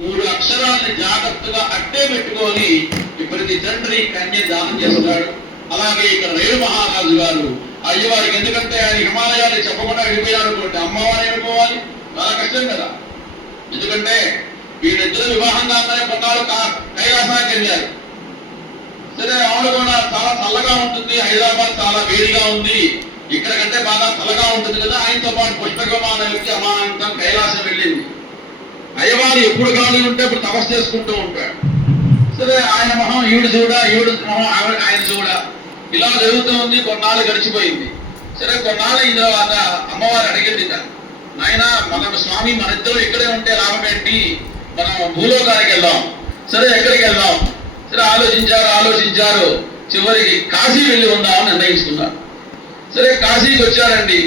3 అక్షరాలని జాగ్రత్తగా అట్టే పెట్టుకొని ప్రతి తండ్రి కన్య దానం చేస్తాడు. అలాగే ఇక్కడ రేణు మహారాజు గారు అయ్యవారికి, ఎందుకంటే ఆయన హిమాలయాలు చెప్పకుండా వెళ్ళిపోయాడు అనుకోండి, అమ్మవారిని అనుకోవాలి, చాలా కష్టం కదా. ఎందుకంటే వీళ్ళిద్దరు వివాహం కాగానే కొన్నాళ్ళు కైలాసానికి వెళ్ళారు. సరే, ఆవిడ కూడా చాలా చల్లగా ఉంటుంది, హైదరాబాద్ చాలా వేడిగా ఉంది, ఇక్కడ కంటే బాగా చల్లగా ఉంటుంది కదా. ఆయనతో పాటు పుష్పక విమానం ఎక్కి అమాంతం కైలాసం వెళ్ళింది. అయ్యవారు ఎప్పుడు కావాలి ఉంటే ఇప్పుడు తపస్సు చేసుకుంటూ ఉంటాడు. సరే, ఆయన మొహం ఈవిడ చూడ, ఈవిడ మొహం ఆయన చూడ, ఇలా జరుగుతూ ఉంది. కొన్నాళ్ళు గడిచిపోయింది. సరే, కొన్నాళ్ళు అయిన తర్వాత అమ్మవారు అడిగింది, నాయన మన స్వామి మన ఇద్దరు ఇక్కడే ఉంటే లాభం ఏంటి, మనం భూలోకానికి వెళ్దాం. సరే, ఎక్కడికి వెళ్దాం? సరే, ఆలోచించారు. చివరికి కాశీ వెళ్ళి ఉందామని నిర్ణయించుకున్నారు. సరే, కాశీకి వచ్చారండి.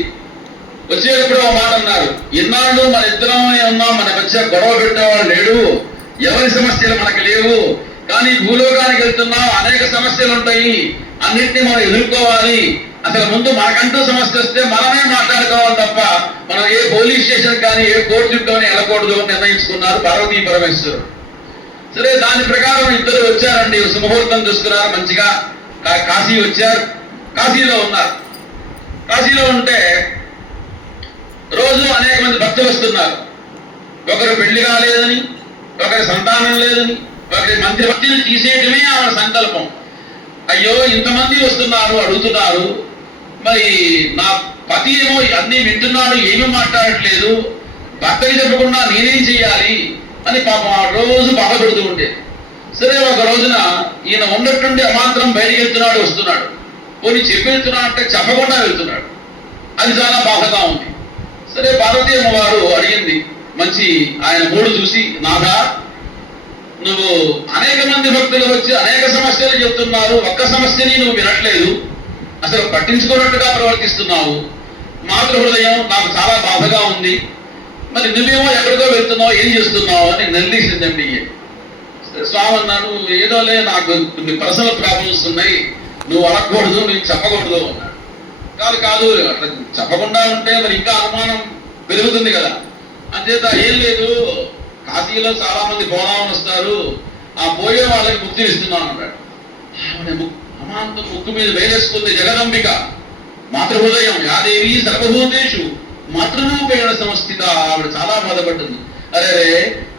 వచ్చేటప్పుడు ఒక మాట అన్నారు, ఇన్నాళ్ళు మన ఇద్దరమే ఉన్నాం, మన మధ్య గొడవ పెట్టేవాడు లేడు, ఎవరి సమస్యలు మనకు లేవు, కానీ భూలోకానికి వెళ్తున్నాం, అనేక సమస్యలు ఉంటాయి, అన్నింటినీ మనం ఎదుర్కోవాలి. అసలు ముందు మనకంటూ సమస్య వస్తే మనమే మాట్లాడుకోవాలి తప్ప మనం ఏ పోలీస్ స్టేషన్ కానీ ఏ కోర్టు కానీ వెళ్ళకూడదు అని నిర్ణయించుకున్నారు పార్వతీ పరమేశ్వరుడు. సరే, దాని ప్రకారం ఇద్దరు వచ్చారండి. సుముహూర్తం చూసుకున్నారు, మంచిగా కాశీ వచ్చారు. కాశీలో ఉన్నారు. కాశీలో ఉంటే రోజు అనేక మంది భక్తులు వస్తున్నారు. ఒకరు పెళ్లి కాలేదని, ఒకరి సంతానం లేదని, ఒకరి మంత్రి భక్తిని తీసేయటమే ఆమె సంకల్పం. అయ్యో, ఇంతమంది వస్తున్నారు, అడుగుతున్నారు, మరి నా పతి ఏమో అన్ని వింటున్నాడు, ఏమీ మాట్లాడట్లేదు, భర్తకి చెప్పకుండా నేనేం చెయ్యాలి అని పాపం రోజు బాధపడుతూ ఉండేది. సరే, ఒక రోజున ఈయన ఉన్నట్టుండి అమాంతరం బయటికి వెళ్తున్నాడు, వస్తున్నాడు. పోనీ చెప్పి వెళ్తున్నాడు అంటే చెప్పకుండా వెళ్తున్నాడు. అది చాలా బాధగా ఉంది. సరే, పార్వతీ అమ్మవారు అడిగింది, మంచి ఆయన మూడు చూసి, నాదా, నువ్వు అనేక మంది భక్తులు వచ్చి అనేక సమస్యలు చెప్తున్నారు, ఒక్క సమస్యని నువ్వు వినట్లేదు, అసలు పట్టించుకున్నట్టుగా ప్రవర్తిస్తున్నావు, మాతృ హృదయం నాకు చాలా బాధగా ఉంది, మరి నువ్వేమో ఎక్కడికో వెళ్తున్నావు, ఏం చేస్తున్నావు అని నిలదీసిందండి. స్వామి అన్నాడు, ఏదోలే, నాకు కొన్ని పర్సనల్ ప్రాబ్లమ్స్ ఉన్నాయి, నువ్వు అడగకూడదు, నేను చెప్పకూడదు అన్నాడు. కాదు, అట్లా చెప్పకుండా ఉంటే మరి ఇంకా అనుమానం పెరుగుతుంది కదా. అంచేత ఏం లేదు, కాశీలో చాలా మంది పోదామని వస్తారు, ఆ పోయే వాళ్ళకి ముక్తిని ఇస్తున్నాను అన్నాడు. అమాంతం ముక్కు మీద వేలేసుకుంది జగదంబిక, మాతృహృదయం యాదేవి సర్వభూతేషు మాతృరూపేణ సంస్థిత. ఆవిడ చాలా బాధపడుతుంది. అరే,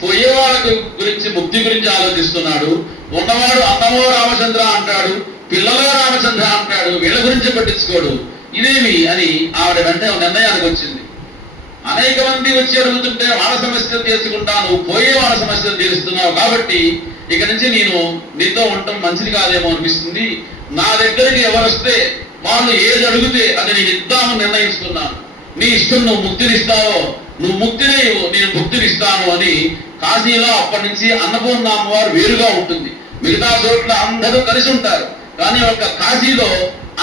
పోయే వాళ్ళకి గురించి, ముక్తి గురించి ఆలోచిస్తున్నాడు, ఉన్నవాడు అన్నమో రామచంద్ర అంటాడు, పిల్లలో రామచంద్ర అంటాడు, వీళ్ళ గురించి పట్టించుకోడు, ఇదేమి అని ఆవిడ వెంటనే నిర్ణయానికి వచ్చింది. అనేక మంది వచ్చి అడుగుతుంటే వాళ్ళ సమస్యలు తీర్చుకుంటాను, పోయే వాళ్ళ సమస్యలు తీరుస్తున్నావు, కాబట్టి ఇక నుంచి నేను నీతో ఉండటం మంచిది కాదేమో అనిపిస్తుంది, నా దగ్గరికి ఎవరు వస్తే వాళ్ళు ఏది అడిగితే అది నేను ఇద్దామని నిర్ణయించుకున్నాను, నీ ఇష్టం, నువ్వు ముక్తినిస్తావో నువ్వు ముక్తినే ఇవ్వు, నేను ముక్తినిస్తాను అని. కాశీలో అప్పటి నుంచి అన్నపూర్ణ అమ్మవారు వేరుగా ఉంటుంది, మిగతా చోట్ల అందరూ కలిసి ఉంటారు, కానీ ఒక కాశీలో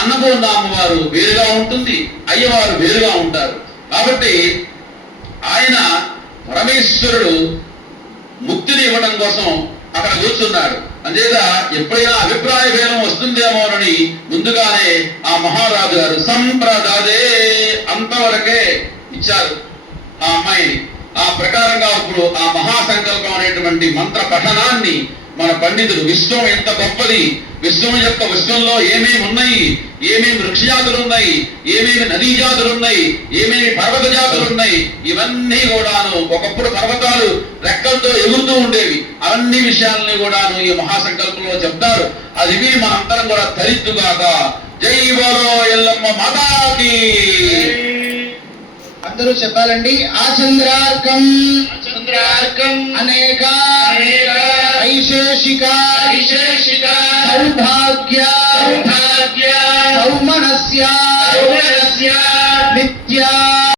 అన్నపూర్ణ అమ్మవారు వేరుగా ఉంటుంది, అయ్యవారు వేరుగా ఉంటారు. కాబట్టి ఆయన పరమేశ్వరుడు ముక్తిని ఇవ్వడం కోసం అక్కడ కూర్చున్నాడు. అంతేగా ఎప్పుడైనా అభిప్రాయ భేదం వస్తుందేమోనని ముందుగానే ఆ మహారాజు గారు సంప్రదాదే అంతవరకే ఇచ్చారు ఆ అమ్మాయిని. ఆ ప్రకారంగా ఇప్పుడు ఆ మహాసంకల్పం అనేటువంటి మంత్ర పఠనాన్ని మన పండితులు, విశ్వం ఎంత గొప్పది, విశ్వంలో ఏమేమి ఉన్నాయి, ఏమేమి వృక్షజాతులు ఉన్నాయి, ఏమేమి నదీ జాతులు ఉన్నాయి, ఏమేమి పర్వత జాతులు ఉన్నాయి, ఇవన్నీ కూడాను, ఒకప్పుడు పర్వతాలు రెక్కలతో ఎగురుతూ ఉండేవి, అవన్నీ విషయాలని కూడాను ఈ మహాసంకల్పంలో చెప్తారు. అది విని మనందరం కూడా తరిద్దుగాక. జై బోలో ఎల్లమ్మ మాతాకి. అందరూ చెప్పాలండి. ఆచంద్రార్కం అనేక వైశేషిక సౌభాగ్య సౌమనస్య నిత్య